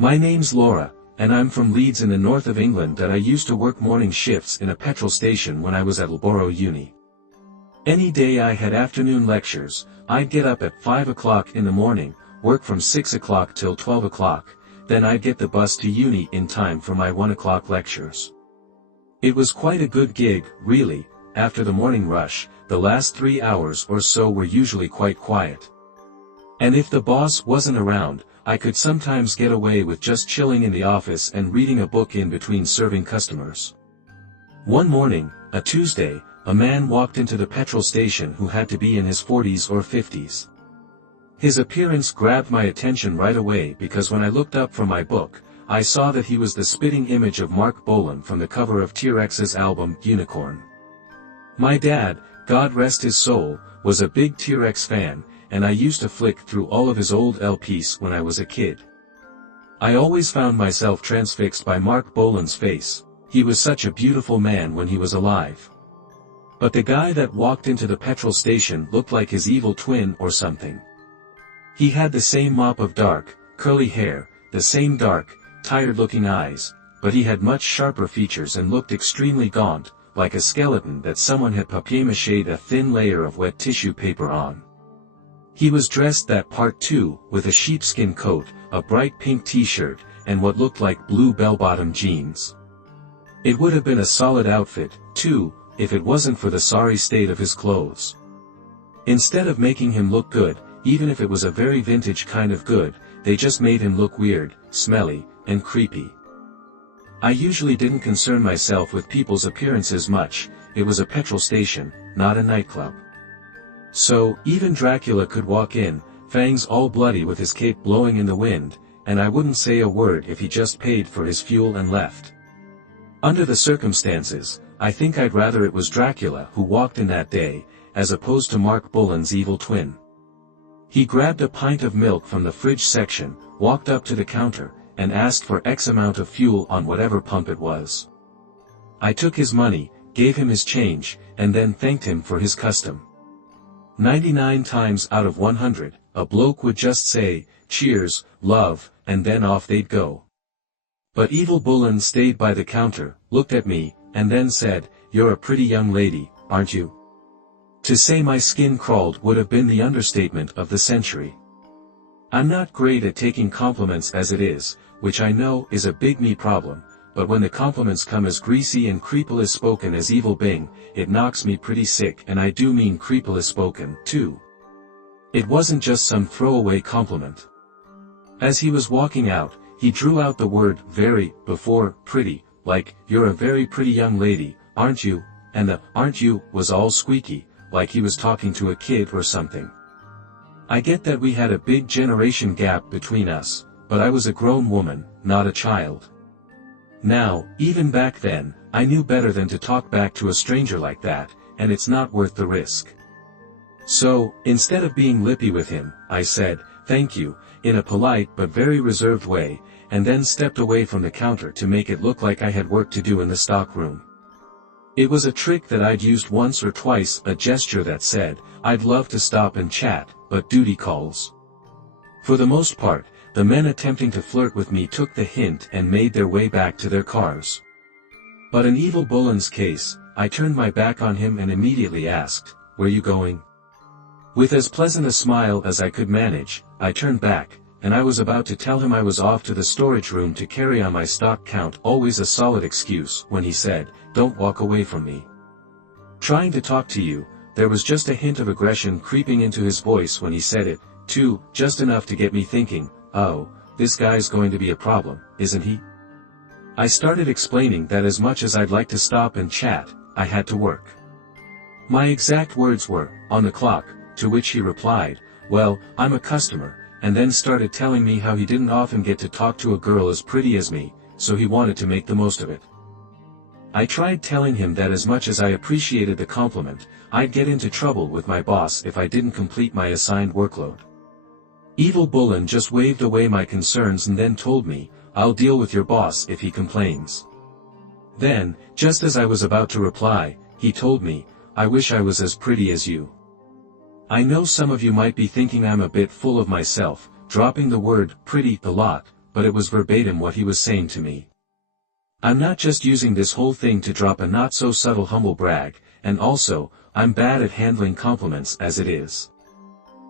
My name's Laura, and I'm from Leeds in the north of England. That I used to work morning shifts in a petrol station when I was at Loughborough Uni. Any day I had afternoon lectures, I'd get up at 5 o'clock in the morning, work from 6 o'clock till 12 o'clock, then I'd get the bus to uni in time for my 1 o'clock lectures. It was quite a good gig, really. After the morning rush, the last 3 hours or so were usually quite quiet. And if the boss wasn't around, I could sometimes get away with just chilling in the office and reading a book in between serving customers. One morning, a Tuesday, a man walked into the petrol station who had to be in his 40s or 50s. His appearance grabbed my attention right away because when I looked up from my book, I saw that he was the spitting image of Mark Bolan from the cover of T-Rex's album, Unicorn. My dad, God rest his soul, was a big T-Rex fan, and I used to flick through all of his old LPs when I was a kid. I always found myself transfixed by Mark Bolan's face. He was such a beautiful man when he was alive. But the guy that walked into the petrol station looked like his evil twin or something. He had the same mop of dark, curly hair, the same dark, tired-looking eyes, but he had much sharper features and looked extremely gaunt, like a skeleton that someone had papier-mâchéd a thin layer of wet tissue paper on. He was dressed that part too, with a sheepskin coat, a bright pink t-shirt, and what looked like blue bell-bottom jeans. It would have been a solid outfit, too, if it wasn't for the sorry state of his clothes. Instead of making him look good, even if it was a very vintage kind of good, they just made him look weird, smelly, and creepy. I usually didn't concern myself with people's appearances much. It was a petrol station, not a nightclub. So, even Dracula could walk in, fangs all bloody with his cape blowing in the wind, and I wouldn't say a word if he just paid for his fuel and left. Under the circumstances, I think I'd rather it was Dracula who walked in that day, as opposed to Mark Bolan's evil twin. He grabbed a pint of milk from the fridge section, walked up to the counter, and asked for X amount of fuel on whatever pump it was. I took his money, gave him his change, and then thanked him for his custom. 99 times out of 100, a bloke would just say, "Cheers, love," and then off they'd go. But Evil Bolan stayed by the counter, looked at me, and then said, "You're a pretty young lady, aren't you?" To say my skin crawled would have been the understatement of the century. I'm not great at taking compliments as it is, which I know is a big me problem, but when the compliments come as greasy and creepily spoken as Evil Bing, it knocks me pretty sick, and I do mean creepily spoken, too. It wasn't just some throwaway compliment. As he was walking out, he drew out the word "very" before "pretty," like, "You're a very pretty young lady, aren't you?" and the "aren't you" was all squeaky, like he was talking to a kid or something. I get that we had a big generation gap between us, but I was a grown woman, not a child. Now, even back then, I knew better than to talk back to a stranger like that, and it's not worth the risk. So, instead of being lippy with him, I said, "Thank you," in a polite but very reserved way, and then stepped away from the counter to make it look like I had work to do in the stock room. It was a trick that I'd used once or twice, a gesture that said, "I'd love to stop and chat, but duty calls." For the most part, the men attempting to flirt with me took the hint and made their way back to their cars. But in Evil Bolan's case, I turned my back on him and immediately asked, "Where you going?" With as pleasant a smile as I could manage, I turned back, and I was about to tell him I was off to the storage room to carry on my stock count, always a solid excuse, when he said, "Don't walk away from me. Trying to talk to you." There was just a hint of aggression creeping into his voice when he said it, too, just enough to get me thinking, "Oh, this guy's going to be a problem, isn't he?" I started explaining that as much as I'd like to stop and chat, I had to work. My exact words were, "On the clock," to which he replied, "Well, I'm a customer," and then started telling me how he didn't often get to talk to a girl as pretty as me, so he wanted to make the most of it. I tried telling him that as much as I appreciated the compliment, I'd get into trouble with my boss if I didn't complete my assigned workload. Evil Bolan just waved away my concerns and then told me, "I'll deal with your boss if he complains." Then, just as I was about to reply, he told me, "I wish I was as pretty as you." I know some of you might be thinking I'm a bit full of myself, dropping the word "pretty" a lot, but it was verbatim what he was saying to me. I'm not just using this whole thing to drop a not-so-subtle humble brag, and also, I'm bad at handling compliments as it is.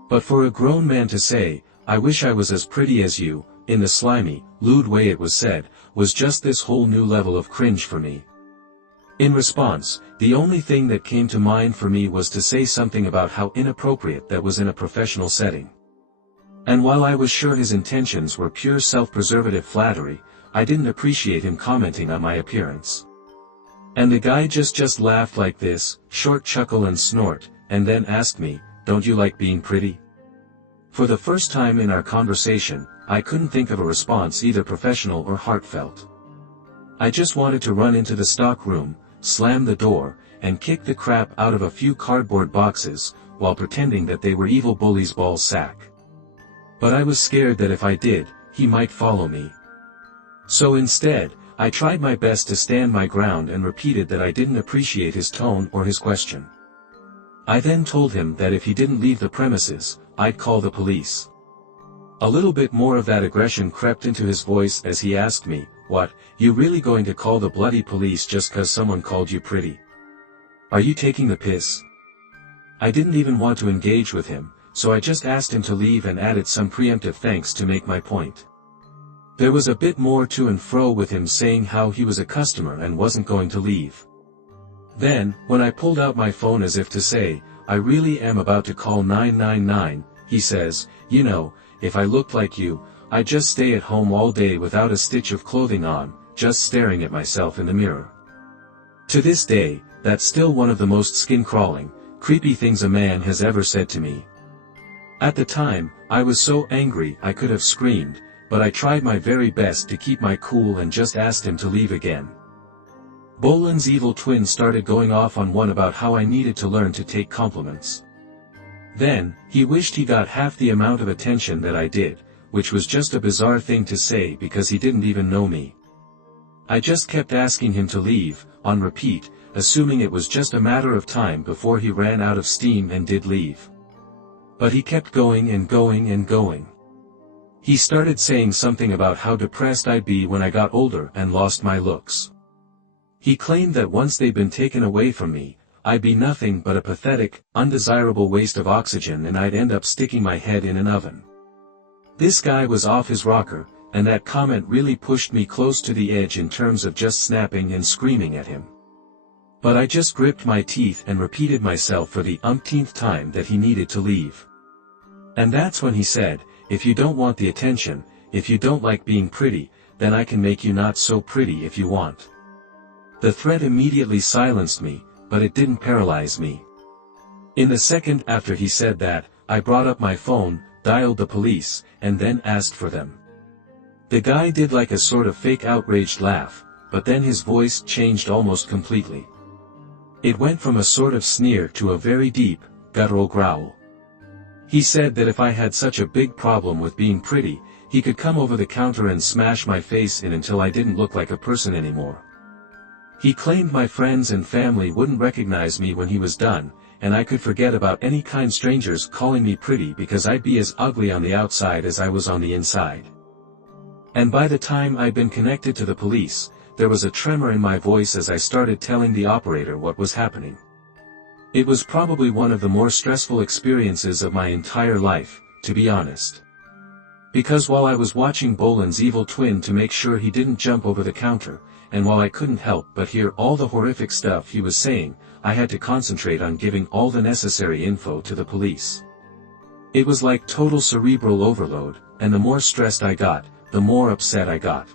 But for a grown man to say, I wish I was as pretty as you, in the slimy, lewd way it was said, was just this whole new level of cringe for me. In response, the only thing that came to mind for me was to say something about how inappropriate that was in a professional setting. And while I was sure his intentions were pure self-preservative flattery, I didn't appreciate him commenting on my appearance. And the guy just laughed like this, short chuckle and snort, and then asked me, "Don't you like being pretty?" For the first time in our conversation, I couldn't think of a response either professional or heartfelt. I just wanted to run into the stock room, slam the door, and kick the crap out of a few cardboard boxes, while pretending that they were evil bullies' ball sack. But I was scared that if I did, he might follow me. So instead, I tried my best to stand my ground and repeated that I didn't appreciate his tone or his question. I then told him that if he didn't leave the premises, I'd call the police. A little bit more of that aggression crept into his voice as he asked me, "What, you really going to call the bloody police just 'cause someone called you pretty? Are you taking the piss?" I didn't even want to engage with him, so I just asked him to leave and added some preemptive thanks to make my point. There was a bit more to and fro with him saying how he was a customer and wasn't going to leave. Then, when I pulled out my phone as if to say, "I really am about to call 999, he says, "You know, if I looked like you, I'd just stay at home all day without a stitch of clothing on, just staring at myself in the mirror." To this day, that's still one of the most skin-crawling, creepy things a man has ever said to me. At the time, I was so angry I could have screamed, but I tried my very best to keep my cool and just asked him to leave again. Boland's evil twin started going off on one about how I needed to learn to take compliments. Then, he wished he got half the amount of attention that I did, which was just a bizarre thing to say because he didn't even know me. I just kept asking him to leave, on repeat, assuming it was just a matter of time before he ran out of steam and did leave. But he kept going and going and going. He started saying something about how depressed I'd be when I got older and lost my looks. He claimed that once they'd been taken away from me, I'd be nothing but a pathetic, undesirable waste of oxygen and I'd end up sticking my head in an oven. This guy was off his rocker, and that comment really pushed me close to the edge in terms of just snapping and screaming at him. But I just gripped my teeth and repeated myself for the umpteenth time that he needed to leave. And that's when he said, "If you don't want the attention, if you don't like being pretty, then I can make you not so pretty if you want." The threat immediately silenced me, but it didn't paralyze me. In the second after he said that, I brought up my phone, dialed the police, and then asked for them. The guy did like a sort of fake outraged laugh, but then his voice changed almost completely. It went from a sort of sneer to a very deep, guttural growl. He said that if I had such a big problem with being pretty, he could come over the counter and smash my face in until I didn't look like a person anymore. He claimed my friends and family wouldn't recognize me when he was done, and I could forget about any kind strangers calling me pretty because I'd be as ugly on the outside as I was on the inside. And by the time I'd been connected to the police, there was a tremor in my voice as I started telling the operator what was happening. It was probably one of the more stressful experiences of my entire life, to be honest. Because while I was watching Boland's evil twin to make sure he didn't jump over the counter, and while I couldn't help but hear all the horrific stuff he was saying, I had to concentrate on giving all the necessary info to the police. It was like total cerebral overload, and the more stressed I got, the more upset I got.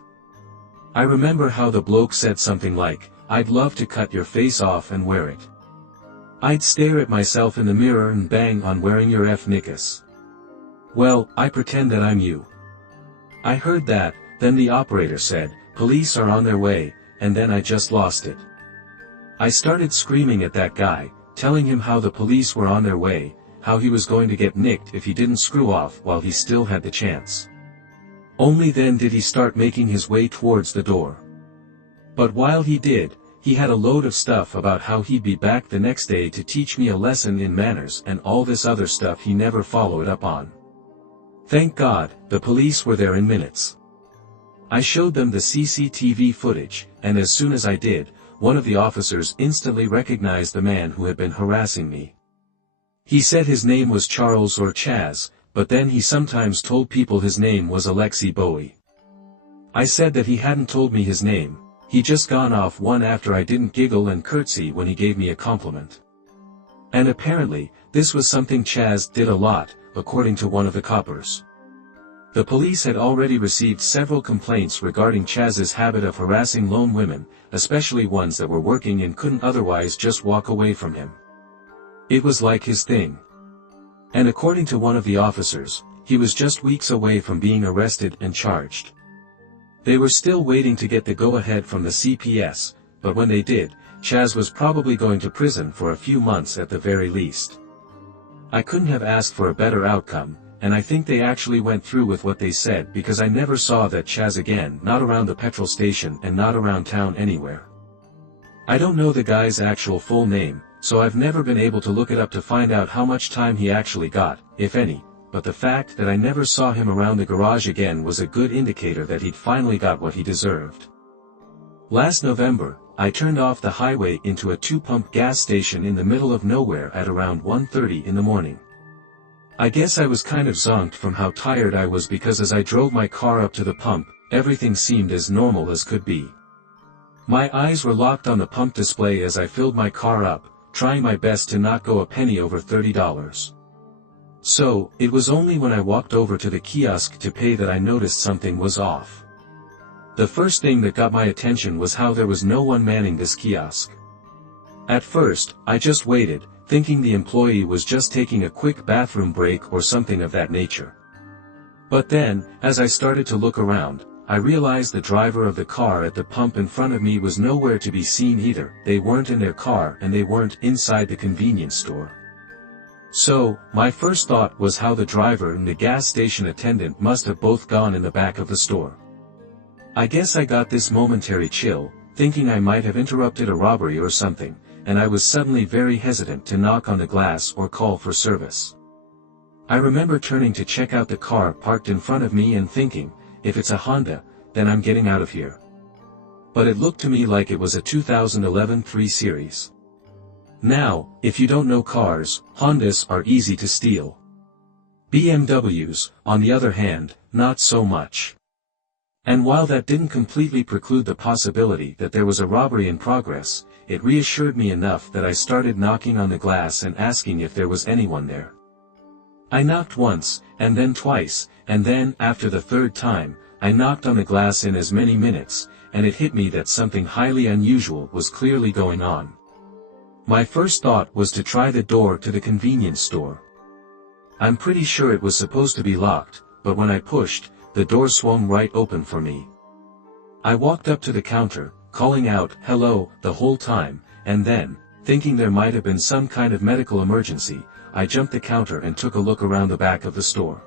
I remember how the bloke said something like, "I'd love to cut your face off and wear it. I'd stare at myself in the mirror and bang on wearing your F-knickus. Well, I pretend that I'm you." I heard that, then the operator said, "Police are on their way," and then I just lost it. I started screaming at that guy, telling him how the police were on their way, how he was going to get nicked if he didn't screw off while he still had the chance. Only then did he start making his way towards the door. But while he did, he had a load of stuff about how he'd be back the next day to teach me a lesson in manners and all this other stuff he never followed up on. Thank God, the police were there in minutes. I showed them the CCTV footage, and as soon as I did, one of the officers instantly recognized the man who had been harassing me. He said his name was Charles or Chaz, but then he sometimes told people his name was Alexei Bowie. I said that he hadn't told me his name, he just gone off one after I didn't giggle and curtsy when he gave me a compliment. And apparently, this was something Chaz did a lot, according to one of the coppers. The police had already received several complaints regarding Chaz's habit of harassing lone women, especially ones that were working and couldn't otherwise just walk away from him. It was like his thing. And according to one of the officers, he was just weeks away from being arrested and charged. They were still waiting to get the go-ahead from the CPS, but when they did, Chaz was probably going to prison for a few months at the very least. I couldn't have asked for a better outcome, and I think they actually went through with what they said because I never saw that Chaz again, not around the petrol station and not around town anywhere. I don't know the guy's actual full name, so I've never been able to look it up to find out how much time he actually got, if any, but the fact that I never saw him around the garage again was a good indicator that he'd finally got what he deserved. Last November, I turned off the highway into a 2-pump gas station in the middle of nowhere at around 1:30 in the morning. I guess I was kind of zonked from how tired I was because as I drove my car up to the pump, everything seemed as normal as could be. My eyes were locked on the pump display as I filled my car up, trying my best to not go a penny over $30. So, it was only when I walked over to the kiosk to pay that I noticed something was off. The first thing that got my attention was how there was no one manning this kiosk. At first, I just waited, thinking the employee was just taking a quick bathroom break or something of that nature. But then, as I started to look around, I realized the driver of the car at the pump in front of me was nowhere to be seen either. They weren't in their car and they weren't inside the convenience store. So, my first thought was how the driver and the gas station attendant must have both gone in the back of the store. I guess I got this momentary chill, thinking I might have interrupted a robbery or something, and I was suddenly very hesitant to knock on the glass or call for service. I remember turning to check out the car parked in front of me and thinking, if it's a Honda, then I'm getting out of here. But it looked to me like it was a 2011 3 Series. Now, if you don't know cars, Hondas are easy to steal. BMWs, on the other hand, not so much. And while that didn't completely preclude the possibility that there was a robbery in progress, it reassured me enough that I started knocking on the glass and asking if there was anyone there. I knocked once, and then twice, and then, after the third time, I knocked on the glass in as many minutes, and it hit me that something highly unusual was clearly going on. My first thought was to try the door to the convenience store. I'm pretty sure it was supposed to be locked, but when I pushed, the door swung right open for me. I walked up to the counter, calling out, "Hello," the whole time, and then, thinking there might have been some kind of medical emergency, I jumped the counter and took a look around the back of the store.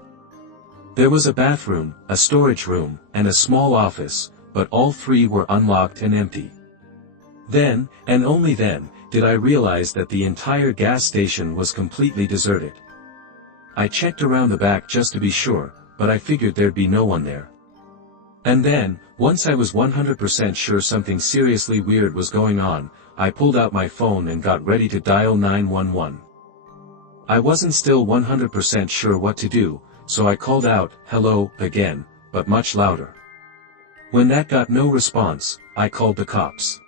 There was a bathroom, a storage room, and a small office, but all three were unlocked and empty. Then, and only then, did I realize that the entire gas station was completely deserted. I checked around the back just to be sure, but I figured there'd be no one there. And then, once I was 100% sure something seriously weird was going on, I pulled out my phone and got ready to dial 911. I wasn't still 100% sure what to do, so I called out, "Hello," again, but much louder. When that got no response, I called the cops.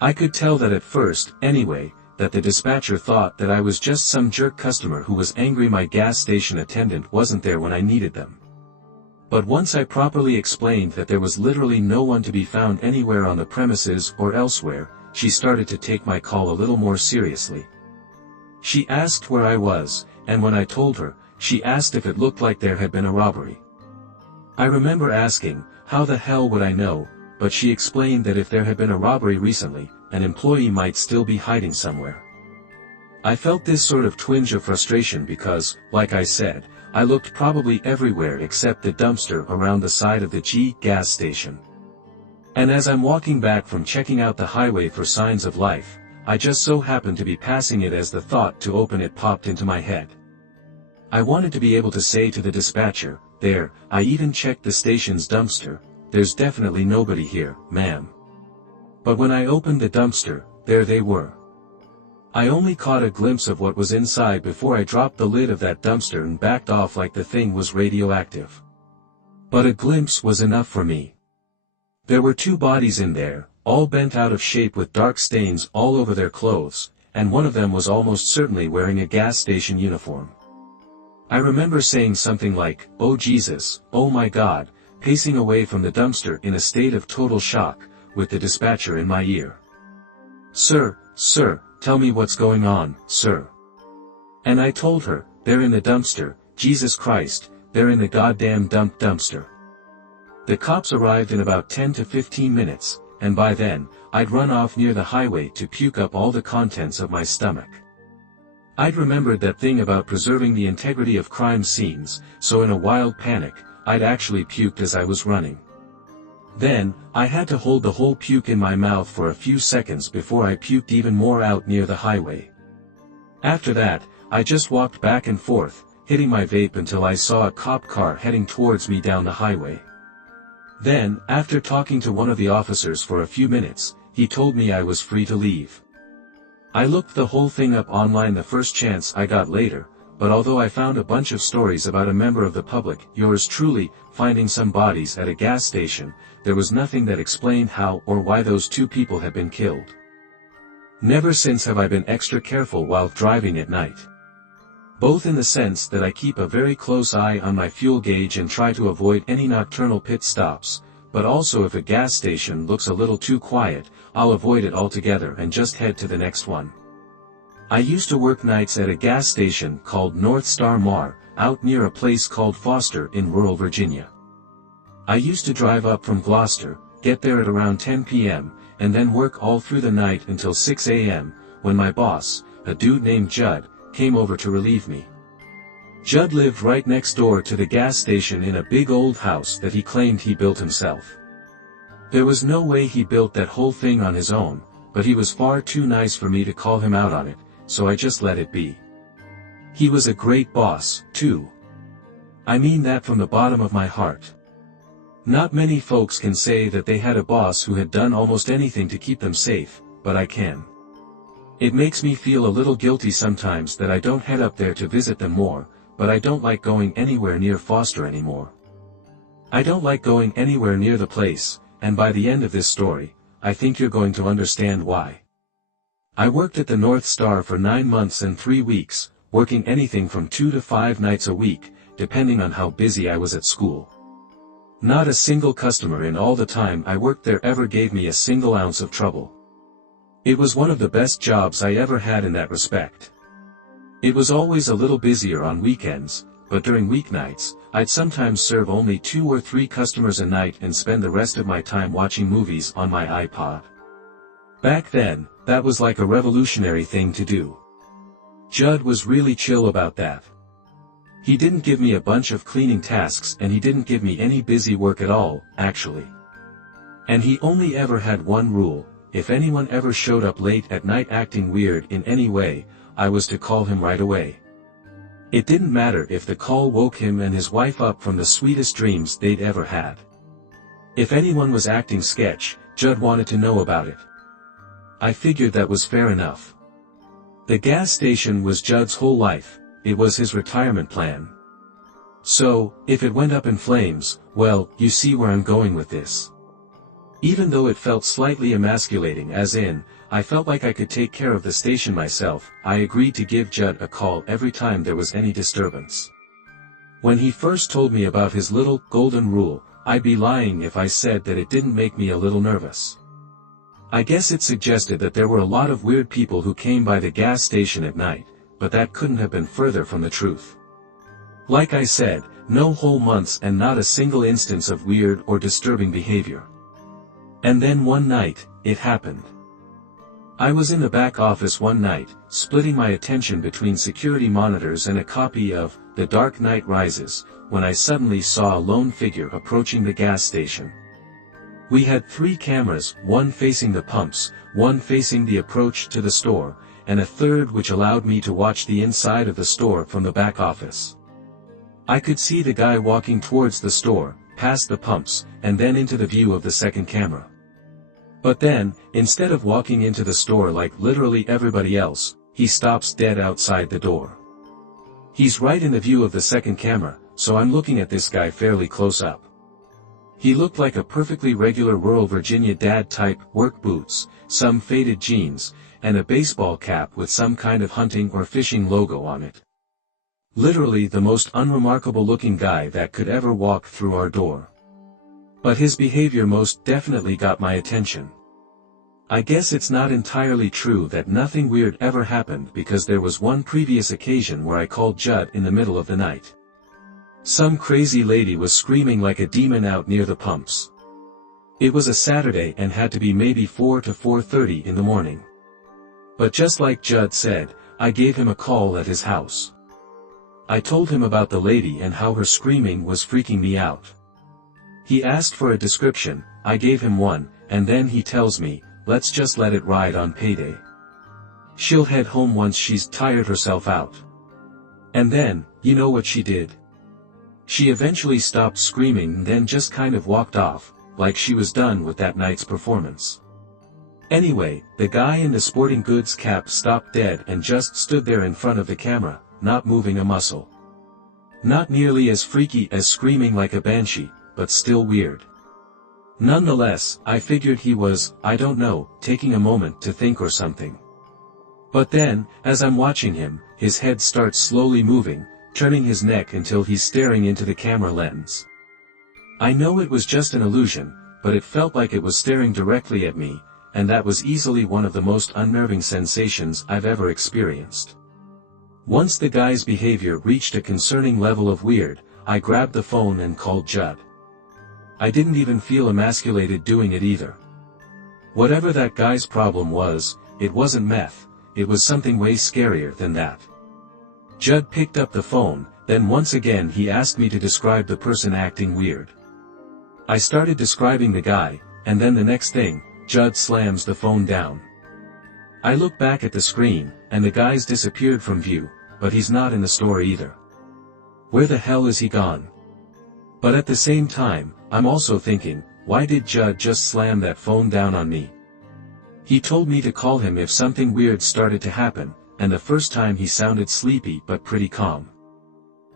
I could tell that at first, anyway, that the dispatcher thought that I was just some jerk customer who was angry my gas station attendant wasn't there when I needed them. But once I properly explained that there was literally no one to be found anywhere on the premises or elsewhere, she started to take my call a little more seriously. She asked where I was, and when I told her, she asked if it looked like there had been a robbery. I remember asking, how the hell would I know, but she explained that if there had been a robbery recently, an employee might still be hiding somewhere. I felt this sort of twinge of frustration because, like I said, I looked probably everywhere except the dumpster around the side of the gas station. And as I'm walking back from checking out the highway for signs of life, I just so happened to be passing it as the thought to open it popped into my head. I wanted to be able to say to the dispatcher, "There, I even checked the station's dumpster, there's definitely nobody here, ma'am. But when I opened the dumpster, there they were. I only caught a glimpse of what was inside before I dropped the lid of that dumpster and backed off like the thing was radioactive. But a glimpse was enough for me. There were 2 bodies in there, all bent out of shape with dark stains all over their clothes, and one of them was almost certainly wearing a gas station uniform. I remember saying something like, "Oh Jesus, oh my God," pacing away from the dumpster in a state of total shock, with the dispatcher in my ear. "Sir, tell me what's going on, sir." And I told her, "They're in the dumpster, Jesus Christ, they're in the goddamn dumpster." The cops arrived in about 10 to 15 minutes, and by then, I'd run off near the highway to puke up all the contents of my stomach. I'd remembered that thing about preserving the integrity of crime scenes, so in a wild panic, I'd actually puked as I was running. Then, I had to hold the whole puke in my mouth for a few seconds before I puked even more out near the highway. After that, I just walked back and forth, hitting my vape until I saw a cop car heading towards me down the highway. Then, after talking to one of the officers for a few minutes, he told me I was free to leave. I looked the whole thing up online the first chance I got later, but although I found a bunch of stories about a member of the public, yours truly, finding some bodies at a gas station, there was nothing that explained how or why those 2 people had been killed. Never since have I been extra careful while driving at night. Both in the sense that I keep a very close eye on my fuel gauge and try to avoid any nocturnal pit stops, but also if a gas station looks a little too quiet, I'll avoid it altogether and just head to the next one. I used to work nights at a gas station called North Star Mar, out near a place called Foster in rural Virginia. I used to drive up from Gloucester, get there at around 10 p.m., and then work all through the night until 6 a.m., when my boss, a dude named Judd, came over to relieve me. Judd lived right next door to the gas station in a big old house that he claimed he built himself. There was no way he built that whole thing on his own, but he was far too nice for me to call him out on it, so I just let it be. He was a great boss, too. I mean that from the bottom of my heart. Not many folks can say that they had a boss who had done almost anything to keep them safe, but I can. It makes me feel a little guilty sometimes that I don't head up there to visit them more, but I don't like going anywhere near Foster anymore. I don't like going anywhere near the place, and by the end of this story, I think you're going to understand why. I worked at the North Star for 9 months and 3 weeks, working anything from 2 to 5 nights a week, depending on how busy I was at school. Not a single customer in all the time I worked there ever gave me a single ounce of trouble. It was one of the best jobs I ever had in that respect. It was always a little busier on weekends, but during weeknights, I'd sometimes serve only 2 or 3 customers a night and spend the rest of my time watching movies on my iPod. Back then, that was like a revolutionary thing to do. Judd was really chill about that. He didn't give me a bunch of cleaning tasks and he didn't give me any busy work at all, actually. And he only ever had one rule: if anyone ever showed up late at night acting weird in any way, I was to call him right away. It didn't matter if the call woke him and his wife up from the sweetest dreams they'd ever had. If anyone was acting sketch, Judd wanted to know about it. I figured that was fair enough. The gas station was Judd's whole life. It was his retirement plan. So, if it went up in flames, well, you see where I'm going with this. Even though it felt slightly emasculating, as in, I felt like I could take care of the station myself, I agreed to give Judd a call every time there was any disturbance. When he first told me about his little golden rule, I'd be lying if I said that it didn't make me a little nervous. I guess it suggested that there were a lot of weird people who came by the gas station at night, but that couldn't have been further from the truth. Like I said, no whole months and not a single instance of weird or disturbing behavior. And then one night, it happened. I was in the back office one night, splitting my attention between security monitors and a copy of The Dark Knight Rises, when I suddenly saw a lone figure approaching the gas station. We had 3 cameras, one facing the pumps, one facing the approach to the store, and a third which allowed me to watch the inside of the store from the back office. I could see the guy walking towards the store, past the pumps, and then into the view of the second camera. But then, instead of walking into the store like literally everybody else, he stops dead outside the door. He's right in the view of the second camera, so I'm looking at this guy fairly close up. He looked like a perfectly regular rural Virginia dad type, work boots, some faded jeans, and a baseball cap with some kind of hunting or fishing logo on it. Literally the most unremarkable looking guy that could ever walk through our door. But his behavior most definitely got my attention. I guess it's not entirely true that nothing weird ever happened, because there was one previous occasion where I called Judd in the middle of the night. Some crazy lady was screaming like a demon out near the pumps. It was a Saturday and had to be maybe 4 to 4:30 in the morning. But just like Judd said, I gave him a call at his house. I told him about the lady and how her screaming was freaking me out. He asked for a description, I gave him one, and then he tells me, let's just let it ride on payday. She'll head home once she's tired herself out. And then, you know what she did? She eventually stopped screaming and then just kind of walked off, like she was done with that night's performance. Anyway, the guy in the sporting goods cap stopped dead and just stood there in front of the camera, not moving a muscle. Not nearly as freaky as screaming like a banshee, but still weird. Nonetheless, I figured he was, I don't know, taking a moment to think or something. But then, as I'm watching him, his head starts slowly moving, turning his neck until he's staring into the camera lens. I know it was just an illusion, but it felt like it was staring directly at me, and that was easily one of the most unnerving sensations I've ever experienced. Once the guy's behavior reached a concerning level of weird, I grabbed the phone and called Judd. I didn't even feel emasculated doing it either. Whatever that guy's problem was, it wasn't meth, it was something way scarier than that. Judd picked up the phone, then once again he asked me to describe the person acting weird. I started describing the guy, and then the next thing, Judd slams the phone down. I look back at the screen, and the guy's disappeared from view, but he's not in the store either. Where the hell is he gone? But at the same time, I'm also thinking, why did Judd just slam that phone down on me? He told me to call him if something weird started to happen, and the first time he sounded sleepy but pretty calm.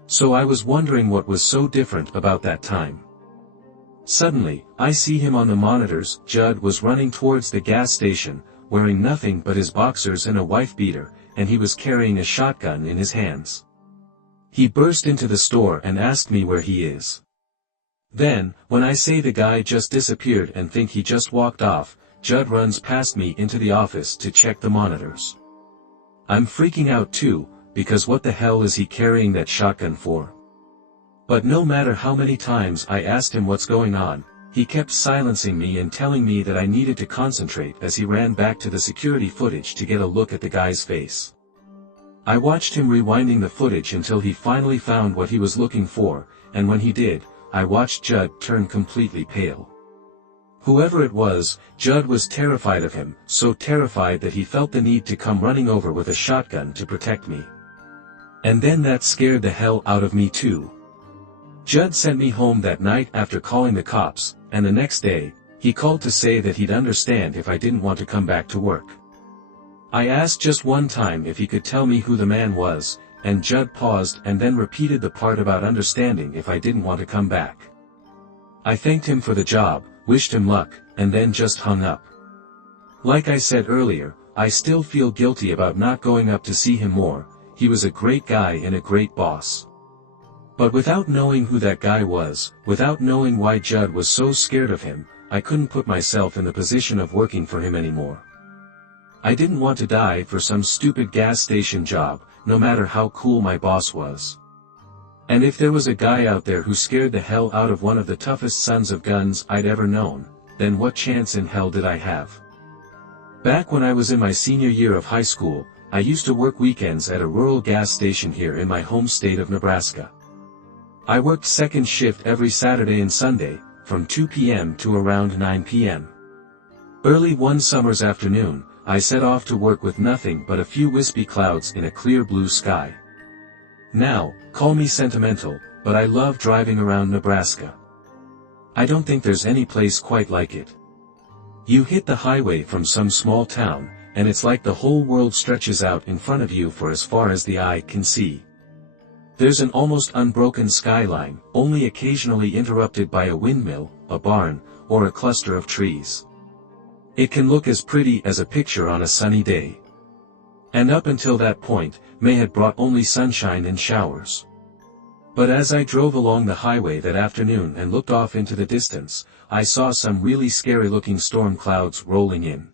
So I was wondering what was so different about that time. Suddenly, I see him on the monitors. Judd was running towards the gas station, wearing nothing but his boxers and a wife beater, and he was carrying a shotgun in his hands. He burst into the store and asked me where he is. Then, when I say the guy just disappeared and think he just walked off, Judd runs past me into the office to check the monitors. I'm freaking out too, because what the hell is he carrying that shotgun for? But no matter how many times I asked him what's going on, he kept silencing me and telling me that I needed to concentrate as he ran back to the security footage to get a look at the guy's face. I watched him rewinding the footage until he finally found what he was looking for, and when he did, I watched Judd turn completely pale. Whoever it was, Judd was terrified of him, so terrified that he felt the need to come running over with a shotgun to protect me. And then that scared the hell out of me too. Judd sent me home that night after calling the cops, and the next day, he called to say that he'd understand if I didn't want to come back to work. I asked just one time if he could tell me who the man was, and Judd paused and then repeated the part about understanding if I didn't want to come back. I thanked him for the job, wished him luck, and then just hung up. Like I said earlier, I still feel guilty about not going up to see him more. He was a great guy and a great boss. But without knowing who that guy was, without knowing why Judd was so scared of him, I couldn't put myself in the position of working for him anymore. I didn't want to die for some stupid gas station job, no matter how cool my boss was. And if there was a guy out there who scared the hell out of one of the toughest sons of guns I'd ever known, then what chance in hell did I have? Back when I was in my senior year of high school, I used to work weekends at a rural gas station here in my home state of Nebraska. I worked second shift every Saturday and Sunday, from 2 p.m. to around 9 p.m. Early one summer's afternoon, I set off to work with nothing but a few wispy clouds in a clear blue sky. Now, call me sentimental, but I love driving around Nebraska. I don't think there's any place quite like it. You hit the highway from some small town, and it's like the whole world stretches out in front of you for as far as the eye can see. There's an almost unbroken skyline, only occasionally interrupted by a windmill, a barn, or a cluster of trees. It can look as pretty as a picture on a sunny day. And up until that point, May had brought only sunshine and showers. But as I drove along the highway that afternoon and looked off into the distance, I saw some really scary-looking storm clouds rolling in.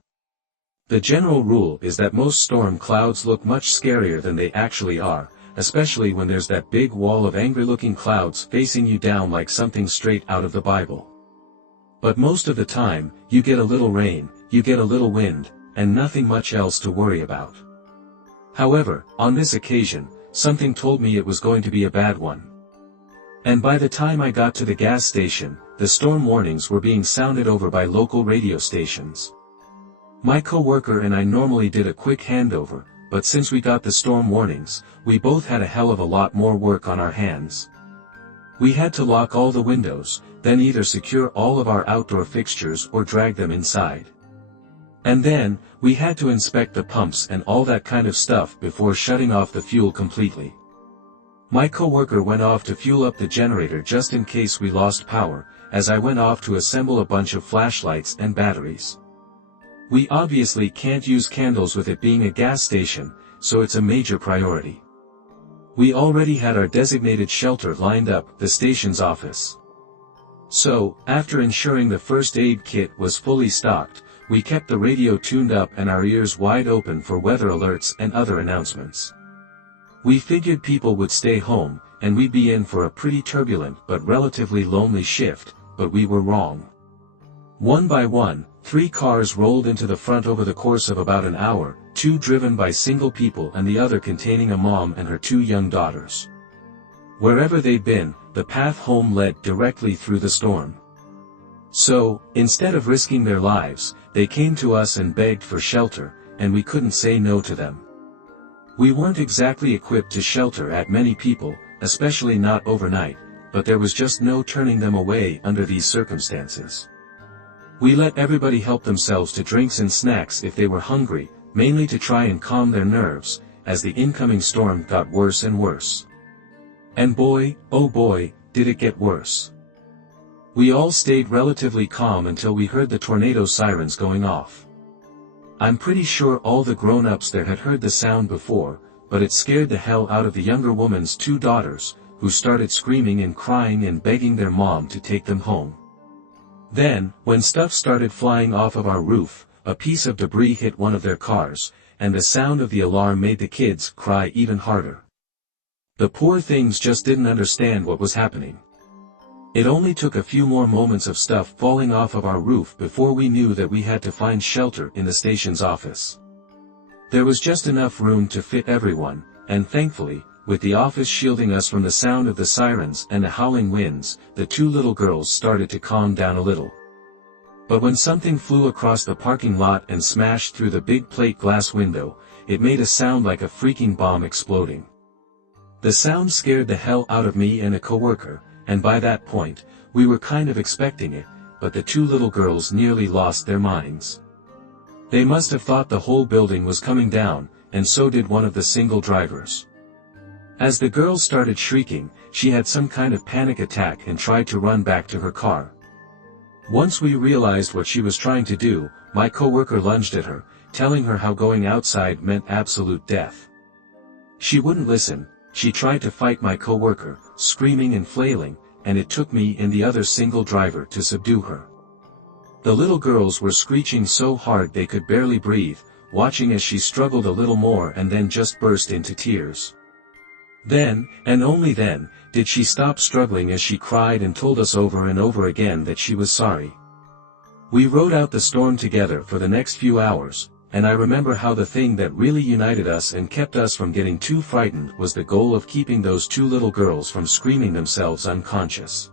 The general rule is that most storm clouds look much scarier than they actually are, especially when there's that big wall of angry-looking clouds facing you down like something straight out of the Bible. But most of the time, you get a little rain, you get a little wind, and nothing much else to worry about. However, on this occasion, something told me it was going to be a bad one. And by the time I got to the gas station, the storm warnings were being sounded over by local radio stations. My co-worker and I normally did a quick handover, but since we got the storm warnings, we both had a hell of a lot more work on our hands. We had to lock all the windows, then either secure all of our outdoor fixtures or drag them inside. And then, we had to inspect the pumps and all that kind of stuff before shutting off the fuel completely. My coworker went off to fuel up the generator just in case we lost power, as I went off to assemble a bunch of flashlights and batteries. We obviously can't use candles with it being a gas station, so it's a major priority. We already had our designated shelter lined up, the station's office. So, after ensuring the first aid kit was fully stocked, we kept the radio tuned up and our ears wide open for weather alerts and other announcements. We figured people would stay home, and we'd be in for a pretty turbulent but relatively lonely shift, but we were wrong. One by one, 3 cars rolled into the front over the course of about an hour, 2 driven by single people and the other containing a mom and her 2 young daughters. Wherever they'd been, the path home led directly through the storm. So, instead of risking their lives, they came to us and begged for shelter, and we couldn't say no to them. We weren't exactly equipped to shelter at many people, especially not overnight, but there was just no turning them away under these circumstances. We let everybody help themselves to drinks and snacks if they were hungry, mainly to try and calm their nerves, as the incoming storm got worse and worse. And boy, oh boy, did it get worse. We all stayed relatively calm until we heard the tornado sirens going off. I'm pretty sure all the grown-ups there had heard the sound before, but it scared the hell out of the younger woman's 2 daughters, who started screaming and crying and begging their mom to take them home. Then, when stuff started flying off of our roof, a piece of debris hit one of their cars, and the sound of the alarm made the kids cry even harder. The poor things just didn't understand what was happening. It only took a few more moments of stuff falling off of our roof before we knew that we had to find shelter in the station's office. There was just enough room to fit everyone, and thankfully, with the office shielding us from the sound of the sirens and the howling winds, the 2 little girls started to calm down a little. But when something flew across the parking lot and smashed through the big plate glass window, it made a sound like a freaking bomb exploding. The sound scared the hell out of me and a coworker, and by that point, we were kind of expecting it, but the 2 little girls nearly lost their minds. They must have thought the whole building was coming down, and so did one of the single drivers. As the girl started shrieking, she had some kind of panic attack and tried to run back to her car. Once we realized what she was trying to do, my coworker lunged at her, telling her how going outside meant absolute death. She wouldn't listen. She tried to fight my coworker, screaming and flailing, and it took me and the other single driver to subdue her. The little girls were screeching so hard they could barely breathe, watching as she struggled a little more and then just burst into tears. Then, and only then, did she stop struggling as she cried and told us over and over again that she was sorry. We rode out the storm together for the next few hours, and I remember how the thing that really united us and kept us from getting too frightened was the goal of keeping those 2 little girls from screaming themselves unconscious.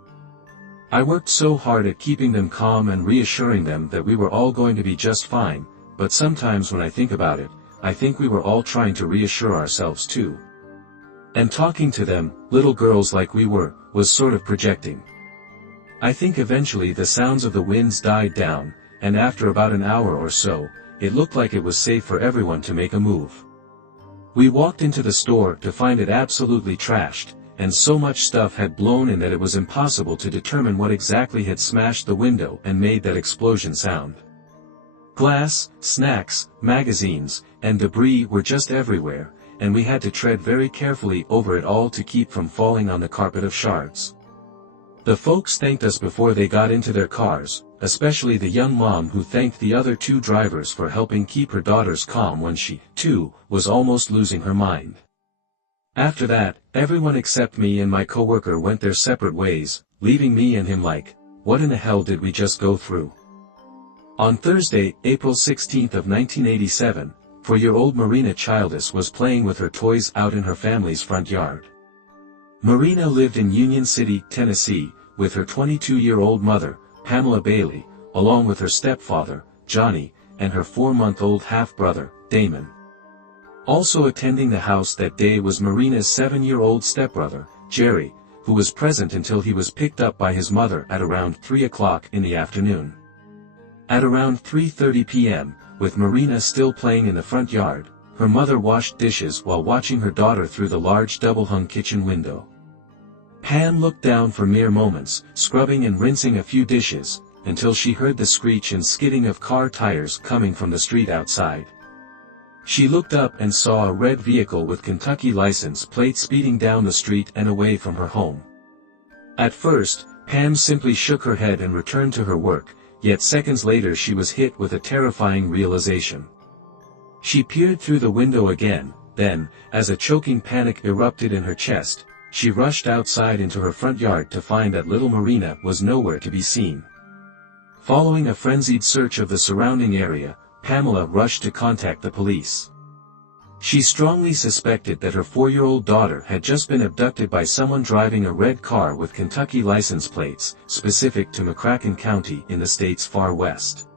I worked so hard at keeping them calm and reassuring them that we were all going to be just fine, but sometimes when I think about it, I think we were all trying to reassure ourselves too. And talking to them, little girls like we were, was sort of projecting. I think eventually the sounds of the winds died down, and after about an hour or so, it looked like it was safe for everyone to make a move. We walked into the store to find it absolutely trashed, and so much stuff had blown in that it was impossible to determine what exactly had smashed the window and made that explosion sound. Glass, snacks, magazines, and debris were just everywhere, and we had to tread very carefully over it all to keep from falling on the carpet of shards. The folks thanked us before they got into their cars, especially the young mom who thanked the other two drivers for helping keep her daughters calm when she, too, was almost losing her mind. After that, everyone except me and my coworker went their separate ways, leaving me and him like, what in the hell did we just go through? On Thursday, April 16 of 1987, 4-year-old Marina Childers was playing with her toys out in her family's front yard. Marina lived in Union City, Tennessee, with her 22-year-old mother, Pamela Bailey, along with her stepfather, Johnny, and her 4-month-old half-brother, Damon. Also attending the house that day was Marina's 7-year-old stepbrother, Jerry, who was present until he was picked up by his mother at around 3 o'clock in the afternoon. At around 3:30 p.m., with Marina still playing in the front yard, her mother washed dishes while watching her daughter through the large double-hung kitchen window. Pam looked down for mere moments, scrubbing and rinsing a few dishes, until she heard the screech and skidding of car tires coming from the street outside. She looked up and saw a red vehicle with Kentucky license plate speeding down the street and away from her home. At first, Pam simply shook her head and returned to her work, yet seconds later she was hit with a terrifying realization. She peered through the window again, then, as a choking panic erupted in her chest, she rushed outside into her front yard to find that little Marina was nowhere to be seen. Following a frenzied search of the surrounding area, Pamela rushed to contact the police. She strongly suspected that her 4-year-old daughter had just been abducted by someone driving a red car with Kentucky license plates, specific to McCracken County in the state's far west.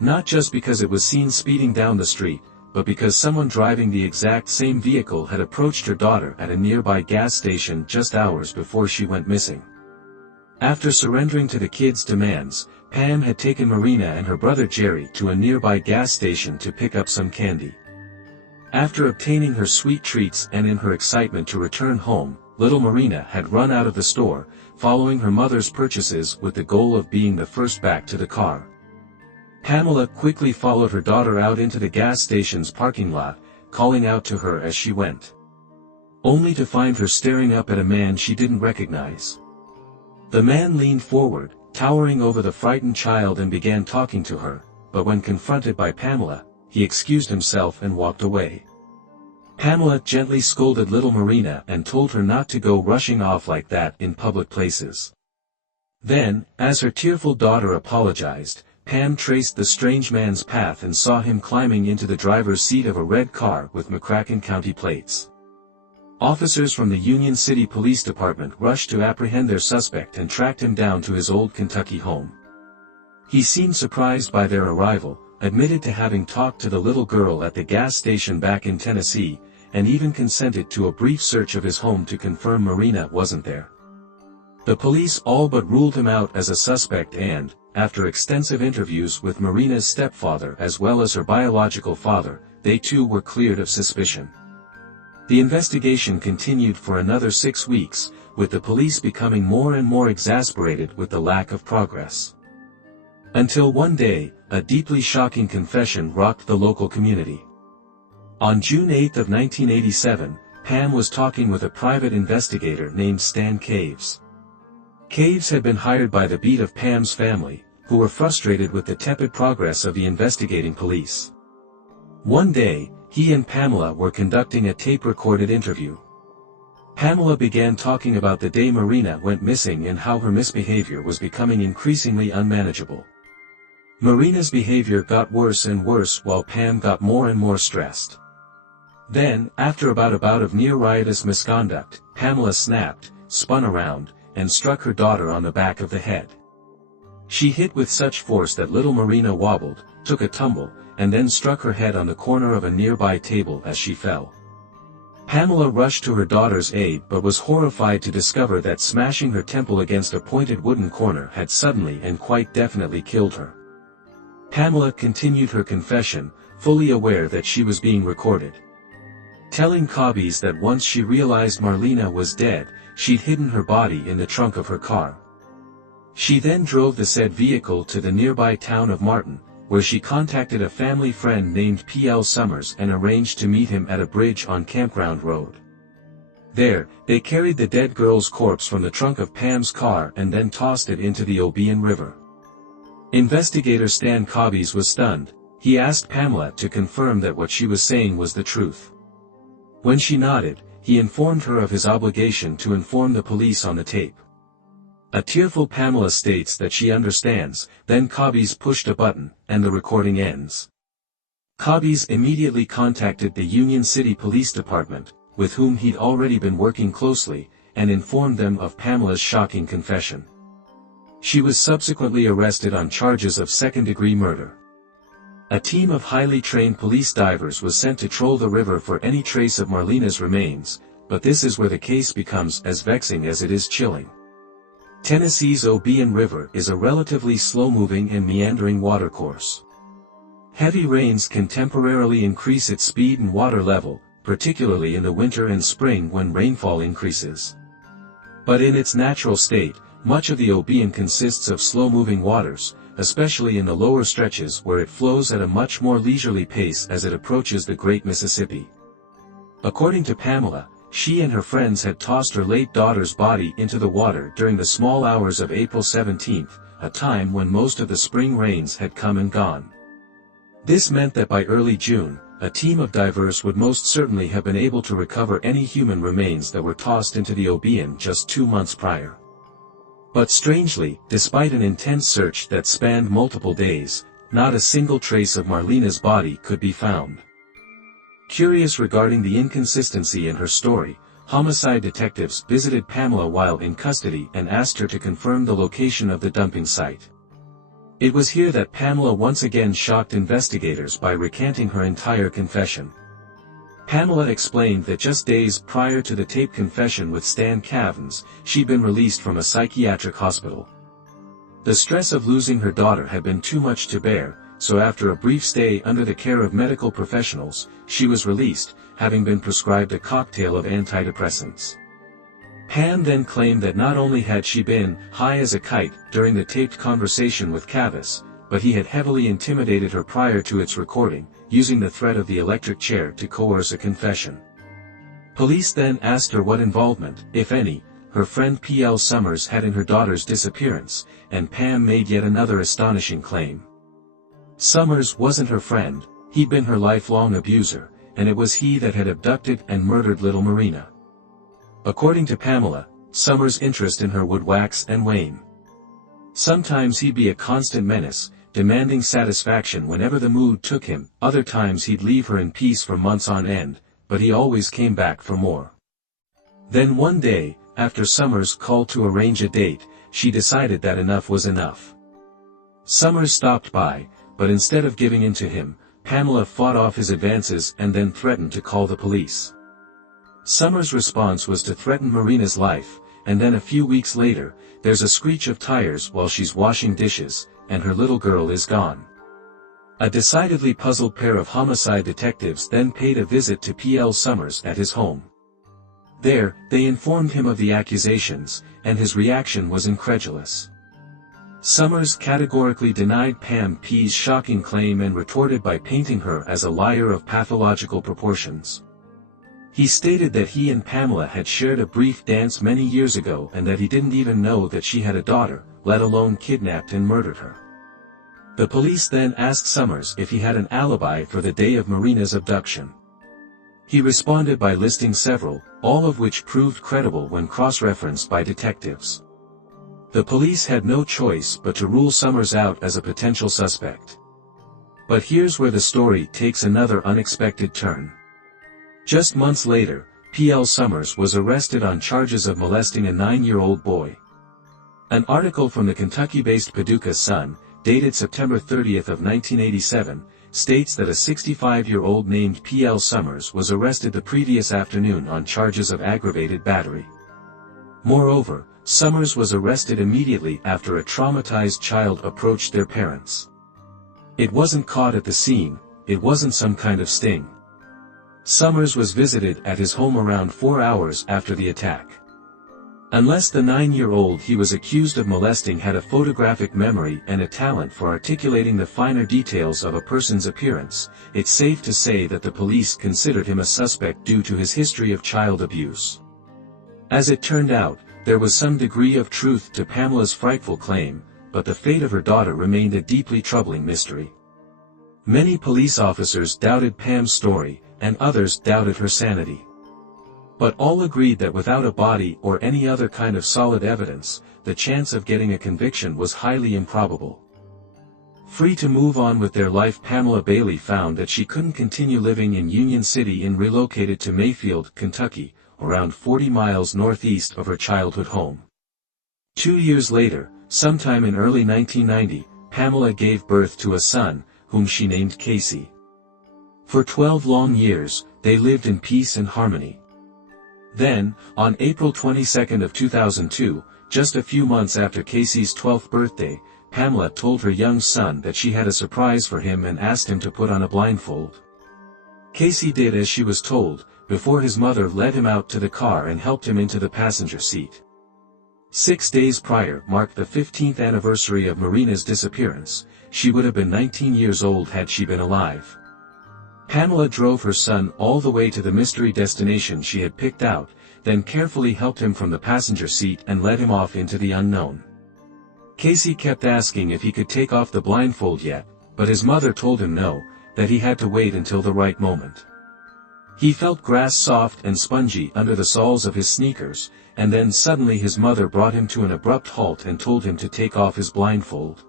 Not just because it was seen speeding down the street, but because someone driving the exact same vehicle had approached her daughter at a nearby gas station just hours before she went missing. After surrendering to the kids' demands, Pam had taken Marina and her brother Jerry to a nearby gas station to pick up some candy. After obtaining her sweet treats and in her excitement to return home, little Marina had run out of the store, following her mother's purchases with the goal of being the first back to the car. Pamela quickly followed her daughter out into the gas station's parking lot, calling out to her as she went. Only to find her staring up at a man she didn't recognize. The man leaned forward, towering over the frightened child, and began talking to her, but when confronted by Pamela, he excused himself and walked away. Pamela gently scolded little Marina and told her not to go rushing off like that in public places. Then, as her tearful daughter apologized, Pam traced the strange man's path and saw him climbing into the driver's seat of a red car with McCracken County plates. Officers from the Union City Police Department rushed to apprehend their suspect and tracked him down to his old Kentucky home. He seemed surprised by their arrival, admitted to having talked to the little girl at the gas station back in Tennessee, and even consented to a brief search of his home to confirm Marina wasn't there. The police all but ruled him out as a suspect and, after extensive interviews with Marina's stepfather as well as her biological father, they too were cleared of suspicion. The investigation continued for another 6 weeks, with the police becoming more and more exasperated with the lack of progress. Until one day, a deeply shocking confession rocked the local community. On June 8 of 1987, Pam was talking with a private investigator named Stan Caves. Caves had been hired by the beat of Pam's family, who were frustrated with the tepid progress of the investigating police. One day, he and Pamela were conducting a tape-recorded interview. Pamela began talking about the day Marina went missing and how her misbehavior was becoming increasingly unmanageable. Marina's behavior got worse and worse while Pam got more and more stressed. Then, after about a bout of near-riotous misconduct, Pamela snapped, spun around, and struck her daughter on the back of the head. She hit with such force that little Marina wobbled, took a tumble, and then struck her head on the corner of a nearby table as she fell. Pamela rushed to her daughter's aid but was horrified to discover that smashing her temple against a pointed wooden corner had suddenly and quite definitely killed her. Pamela continued her confession, fully aware that she was being recorded. Telling Cobbies that once she realized Marlena was dead, she'd hidden her body in the trunk of her car. She then drove the said vehicle to the nearby town of Martin, where she contacted a family friend named P.L. Summers and arranged to meet him at a bridge on Campground Road. There, they carried the dead girl's corpse from the trunk of Pam's car and then tossed it into the Obion River. Investigator Stan Cobbies was stunned. He asked Pamela to confirm that what she was saying was the truth. When she nodded, he informed her of his obligation to inform the police on the tape. A tearful Pamela states that she understands, then Cobbies pushed a button, and the recording ends. Cobbies immediately contacted the Union City Police Department, with whom he'd already been working closely, and informed them of Pamela's shocking confession. She was subsequently arrested on charges of second-degree murder. A team of highly trained police divers was sent to troll the river for any trace of Marlena's remains, but this is where the case becomes as vexing as it is chilling. Tennessee's Obion River is a relatively slow-moving and meandering watercourse. Heavy rains can temporarily increase its speed and water level, particularly in the winter and spring when rainfall increases. But in its natural state, much of the Obion consists of slow-moving waters, especially in the lower stretches where it flows at a much more leisurely pace as it approaches the Great Mississippi. According to Pamela, she and her friends had tossed her late daughter's body into the water during the small hours of April 17, a time when most of the spring rains had come and gone. This meant that by early June, a team of divers would most certainly have been able to recover any human remains that were tossed into the Obion just 2 months prior. But strangely, despite an intense search that spanned multiple days, not a single trace of Marlena's body could be found. Curious regarding the inconsistency in her story, homicide detectives visited Pamela while in custody and asked her to confirm the location of the dumping site. It was here that Pamela once again shocked investigators by recanting her entire confession. Pamela explained that just days prior to the taped confession with Stan Cavins, she'd been released from a psychiatric hospital. The stress of losing her daughter had been too much to bear, so after a brief stay under the care of medical professionals, she was released, having been prescribed a cocktail of antidepressants. Pam then claimed that not only had she been high as a kite during the taped conversation with Cavis, but he had heavily intimidated her prior to its recording, using the threat of the electric chair to coerce a confession. Police then asked her what involvement, if any, her friend P.L. Summers had in her daughter's disappearance, and Pam made yet another astonishing claim. Summers wasn't her friend, he'd been her lifelong abuser, and it was he that had abducted and murdered little Marina. According to Pamela, Summers' interest in her would wax and wane. Sometimes he'd be a constant menace, demanding satisfaction whenever the mood took him, other times he'd leave her in peace for months on end, but he always came back for more. Then one day, after Summers called to arrange a date, she decided that enough was enough. Summers stopped by, but instead of giving in to him, Pamela fought off his advances and then threatened to call the police. Summers' response was to threaten Marina's life, and then a few weeks later, there's a screech of tires while she's washing dishes, and her little girl is gone. A decidedly puzzled pair of homicide detectives then paid a visit to P.L. Summers at his home. There, they informed him of the accusations, and his reaction was incredulous. Summers categorically denied Pam P's shocking claim and retorted by painting her as a liar of pathological proportions. He stated that he and Pamela had shared a brief dance many years ago and that he didn't even know that she had a daughter, let alone kidnapped and murdered her. The police then asked Summers if he had an alibi for the day of Marina's abduction. He responded by listing several, all of which proved credible when cross-referenced by detectives. The police had no choice but to rule Summers out as a potential suspect. But here's where the story takes another unexpected turn. Just months later, P.L. Summers was arrested on charges of molesting a 9-year-old boy. An article from the Kentucky-based Paducah Sun, dated September 30 of 1987, states that a 65-year-old named P.L. Summers was arrested the previous afternoon on charges of aggravated battery. Moreover, Summers was arrested immediately after a traumatized child approached their parents. It wasn't caught at the scene, it wasn't some kind of sting. Summers was visited at his home around 4 hours after the attack. Unless the 9-year-old he was accused of molesting had a photographic memory and a talent for articulating the finer details of a person's appearance, it's safe to say that the police considered him a suspect due to his history of child abuse. As it turned out, there was some degree of truth to Pamela's frightful claim, but the fate of her daughter remained a deeply troubling mystery. Many police officers doubted Pam's story, and others doubted her sanity. But all agreed that without a body or any other kind of solid evidence, the chance of getting a conviction was highly improbable. Free to move on with their life, Pamela Bailey found that she couldn't continue living in Union City and relocated to Mayfield, Kentucky, around 40 miles northeast of her childhood home. 2 years later, sometime in early 1990, Pamela gave birth to a son, whom she named Casey. For 12 long years, they lived in peace and harmony. Then, on April 22 of 2002, just a few months after Casey's 12th birthday, Pamela told her young son that she had a surprise for him and asked him to put on a blindfold. Casey did as she was told, before his mother led him out to the car and helped him into the passenger seat. 6 days prior marked the 15th anniversary of Marina's disappearance. She would have been 19 years old had she been alive. Pamela drove her son all the way to the mystery destination she had picked out, then carefully helped him from the passenger seat and led him off into the unknown. Casey kept asking if he could take off the blindfold yet, but his mother told him no, that he had to wait until the right moment. He felt grass soft and spongy under the soles of his sneakers, and then suddenly his mother brought him to an abrupt halt and told him to take off his blindfold.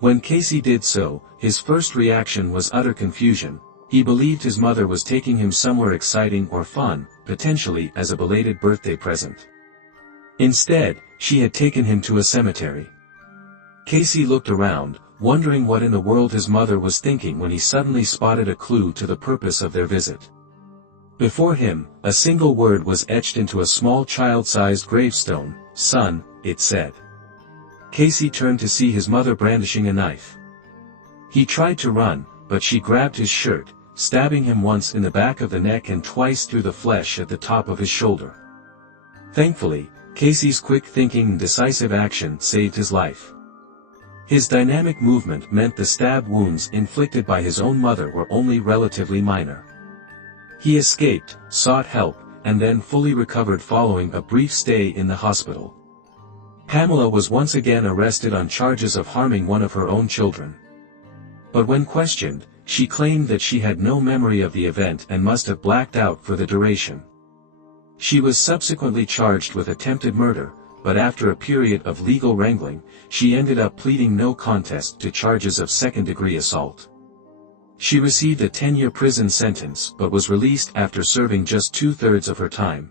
When Casey did so, his first reaction was utter confusion. He believed his mother was taking him somewhere exciting or fun, potentially as a belated birthday present. Instead, she had taken him to a cemetery. Casey looked around, wondering what in the world his mother was thinking when he suddenly spotted a clue to the purpose of their visit. Before him, a single word was etched into a small child-sized gravestone, "Son," it said. Casey turned to see his mother brandishing a knife. He tried to run, but she grabbed his shirt, stabbing him once in the back of the neck and twice through the flesh at the top of his shoulder. Thankfully, Casey's quick thinking and decisive action saved his life. His dynamic movement meant the stab wounds inflicted by his own mother were only relatively minor. He escaped, sought help, and then fully recovered following a brief stay in the hospital. Pamela was once again arrested on charges of harming one of her own children. But when questioned, she claimed that she had no memory of the event and must have blacked out for the duration. She was subsequently charged with attempted murder, but after a period of legal wrangling, she ended up pleading no contest to charges of second-degree assault. She received a 10-year prison sentence but was released after serving just 2/3 of her time.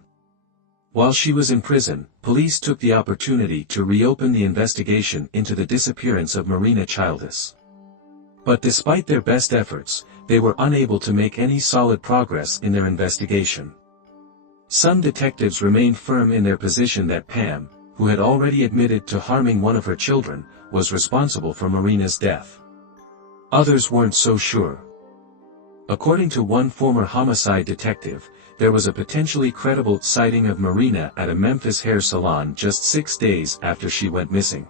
While she was in prison, police took the opportunity to reopen the investigation into the disappearance of Marina Childers. But despite their best efforts, they were unable to make any solid progress in their investigation. Some detectives remained firm in their position that Pam, who had already admitted to harming one of her children, was responsible for Marina's death. Others weren't so sure. According to one former homicide detective, there was a potentially credible sighting of Marina at a Memphis hair salon just 6 days after she went missing.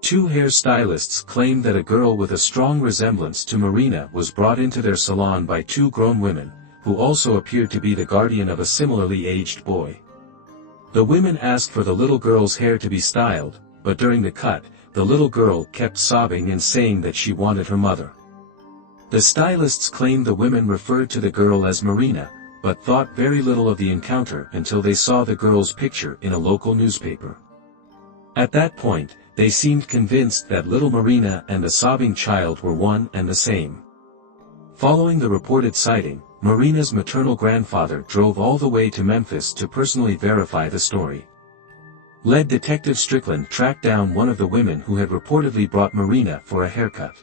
2 hairstylists claimed that a girl with a strong resemblance to Marina was brought into their salon by 2 grown women, who also appeared to be the guardian of a similarly aged boy. The women asked for the little girl's hair to be styled, but during the cut, the little girl kept sobbing and saying that she wanted her mother. The stylists claimed the women referred to the girl as Marina, but thought very little of the encounter until they saw the girl's picture in a local newspaper. At that point, they seemed convinced that little Marina and the sobbing child were one and the same. Following the reported sighting, Marina's maternal grandfather drove all the way to Memphis to personally verify the story. Lead Detective Strickland tracked down one of the women who had reportedly brought Marina for a haircut.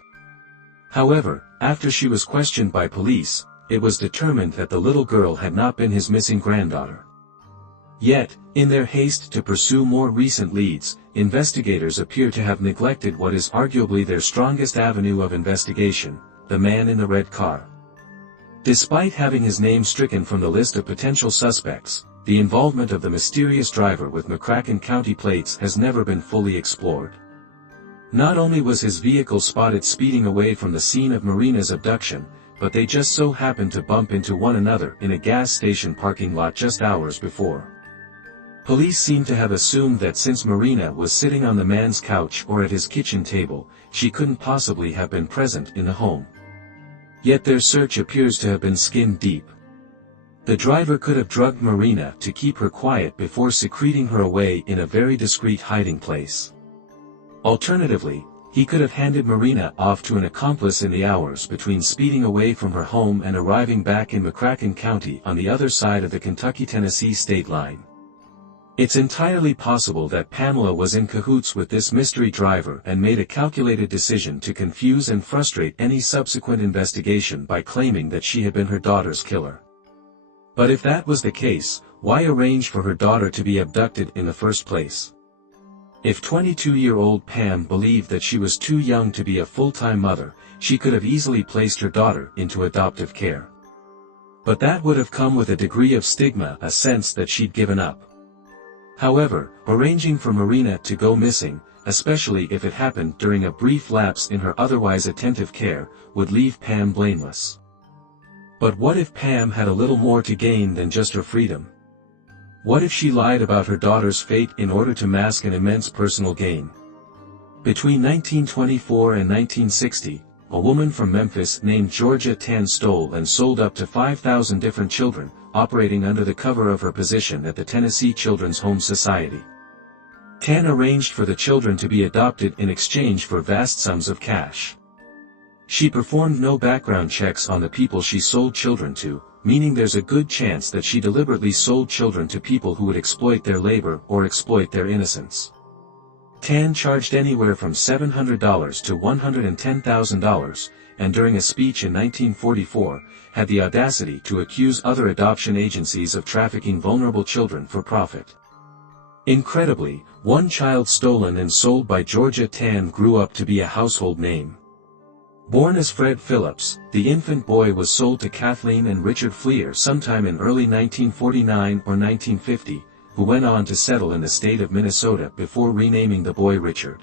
However, After she was questioned by police, it was determined that the little girl had not been his missing granddaughter. Yet, in their haste to pursue more recent leads, investigators appear to have neglected what is arguably their strongest avenue of investigation, the man in the red car. Despite having his name stricken from the list of potential suspects, the involvement of the mysterious driver with McCracken County plates has never been fully explored. Not only was his vehicle spotted speeding away from the scene of Marina's abduction, but they just so happened to bump into one another in a gas station parking lot just hours before. Police seem to have assumed that since Marina was sitting on the man's couch or at his kitchen table, she couldn't possibly have been present in the home. Yet their search appears to have been skin deep. The driver could have drugged Marina to keep her quiet before secreting her away in a very discreet hiding place. Alternatively, he could have handed Marina off to an accomplice in the hours between speeding away from her home and arriving back in McCracken County on the other side of the Kentucky-Tennessee state line. It's entirely possible that Pamela was in cahoots with this mystery driver and made a calculated decision to confuse and frustrate any subsequent investigation by claiming that she had been her daughter's killer. But if that was the case, why arrange for her daughter to be abducted in the first place? If 22-year-old Pam believed that she was too young to be a full-time mother, she could have easily placed her daughter into adoptive care. But that would have come with a degree of stigma, a sense that she'd given up. However, arranging for Marina to go missing, especially if it happened during a brief lapse in her otherwise attentive care, would leave Pam blameless. But what if Pam had a little more to gain than just her freedom? What if she lied about her daughter's fate in order to mask an immense personal gain? Between 1924 and 1960, a woman from Memphis named Georgia Tan stole and sold up to 5,000 different children, operating under the cover of her position at the Tennessee Children's Home Society. Tan arranged for the children to be adopted in exchange for vast sums of cash. She performed no background checks on the people she sold children to, meaning there's a good chance that she deliberately sold children to people who would exploit their labor or exploit their innocence. Tan charged anywhere from $700 to $110,000, and during a speech in 1944, had the audacity to accuse other adoption agencies of trafficking vulnerable children for profit. Incredibly, one child stolen and sold by Georgia Tan grew up to be a household name. Born as Fred Phillips, the infant boy was sold to Kathleen and Richard Fleer sometime in early 1949 or 1950, who went on to settle in the state of Minnesota before renaming the boy Richard.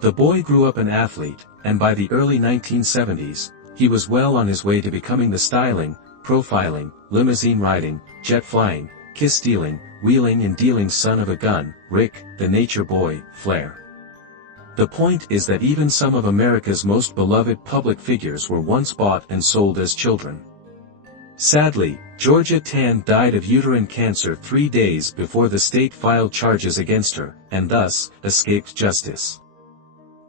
The boy grew up an athlete, and by the early 1970s, he was well on his way to becoming the styling, profiling, limousine riding, jet flying, kiss stealing, wheeling and dealing son of a gun, Rick, the nature boy, Flair. The point is that even some of America's most beloved public figures were once bought and sold as children. Sadly, Georgia Tan died of uterine cancer 3 days before the state filed charges against her, and thus, escaped justice.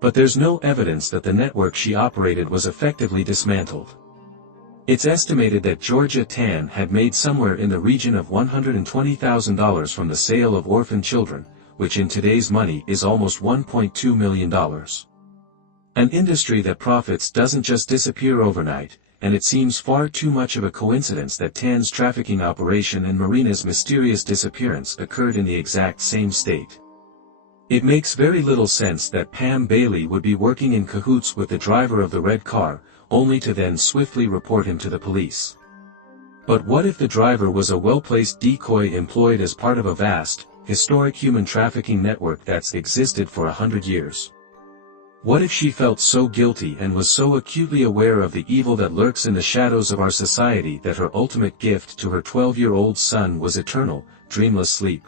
But there's no evidence that the network she operated was effectively dismantled. It's estimated that Georgia Tan had made somewhere in the region of $120,000 from the sale of orphan children, which in today's money is almost $1.2 million. An industry that profits doesn't just disappear overnight, and it seems far too much of a coincidence that Tan's trafficking operation and Marina's mysterious disappearance occurred in the exact same state. It makes very little sense that Pam Bailey would be working in cahoots with the driver of the red car, only to then swiftly report him to the police. But what if the driver was a well-placed decoy employed as part of a vast, historic human trafficking network that's existed for 100 years? What if she felt so guilty and was so acutely aware of the evil that lurks in the shadows of our society that her ultimate gift to her 12-year-old son was eternal, dreamless sleep?